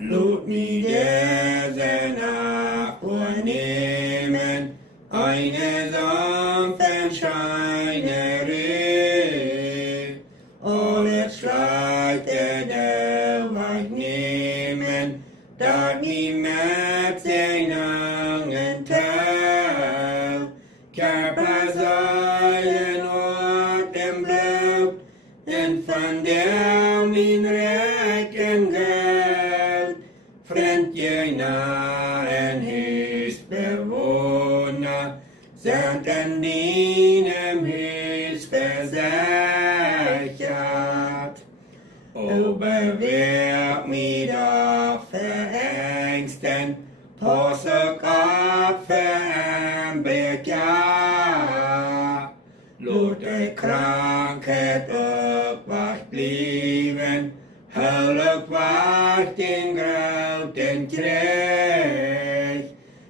Låt mig diese Nacht woanämen, eine Sonnenscheinerin. Alle Schreite der Weich nehmen, dat niemand zijn angen trouw. Kerpazeilen op dem bloed, en van der min rijken goud. Vriend je na en huisbewoner, zijn in deinem huis versichert. O bewerb mich doch verängsten, pass ik op verambert ja. Laat de krankheid opwacht blijven, huilijk wacht in groten krijg.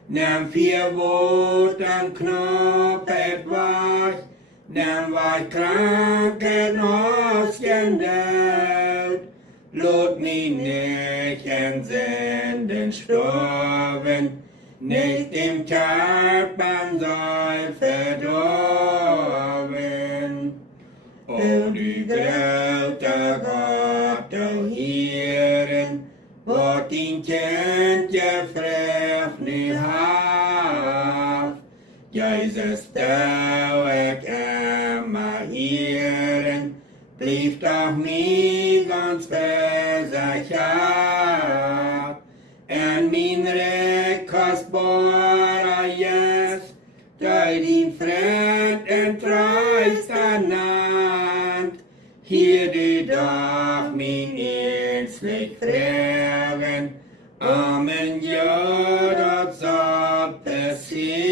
Neem 4 woorden, knop het wacht, neem wat krankheid nog geen dood. Laat mij niet in zenden sterven, nicht im Körper soll verdorben. O du grote Gott, o Heeren, wat din kind je vreugd nu haft. Jezus stel ik immer Heeren, blieb doch nie ganz versichert. En min rek kostbara gäst, dig din fred en trösta natt. Hier du doch min enslig fräven, amen, gör det så precis.